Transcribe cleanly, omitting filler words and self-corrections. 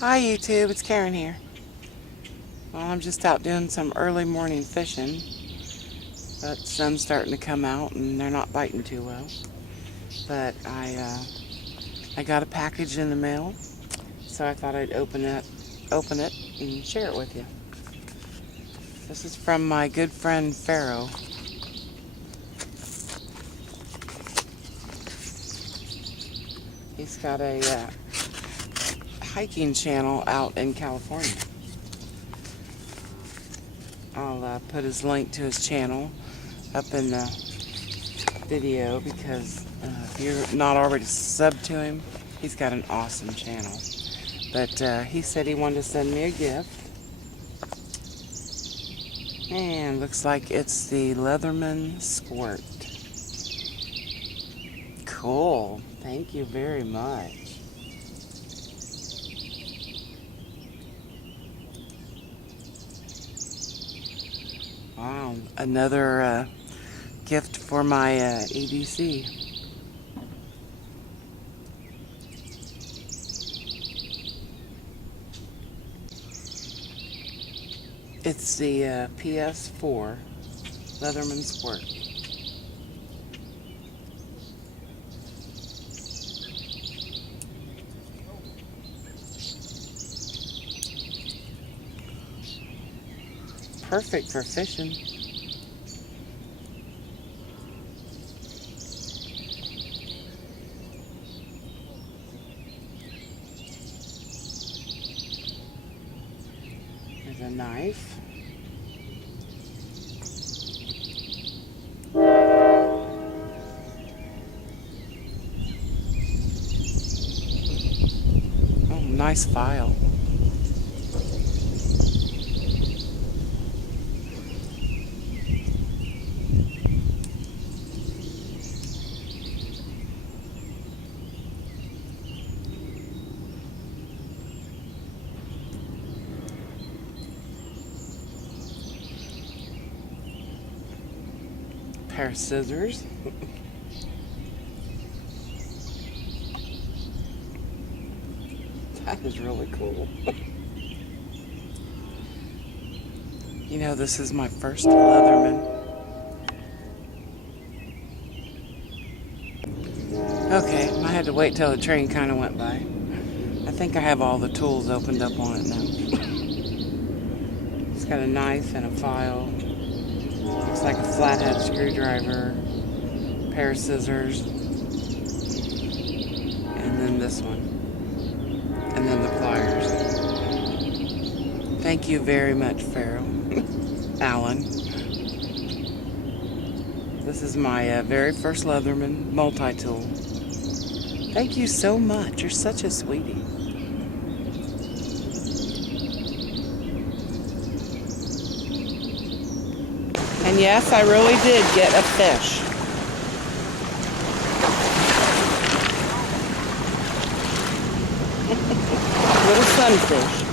Hi YouTube, it's Karen here. Well, I'm just out doing some early morning fishing, but the sun's starting to come out and they're not biting too well. But I got a package in the mail, so I thought I'd open it and share it with you. This is from my good friend PHARRAOH. He's got a hiking channel out in California. I'll put his link to his channel up in the video because if you're not already subbed to him, he's got an awesome channel. But he said he wanted to send me a gift. And looks like it's the Leatherman Squirt. Cool. Thank you very much. Wow, another gift for my EDC. It's the PS4 Leatherman Squirt. Perfect for fishing. There's a knife. Oh, nice file. Pair of scissors. That is really cool. You know, this is my first Leatherman. Okay, I had to wait till the train kind of went by. I think I have all the tools opened up on it now. It's got a knife and a file. Looks like a flathead screwdriver, pair of scissors, and then this one, and then the pliers. Thank you very much, PHARRAOH. Alan. This is my very first Leatherman multi-tool. Thank you so much. You're such a sweetie. And yes, I really did get a fish. Little sunfish.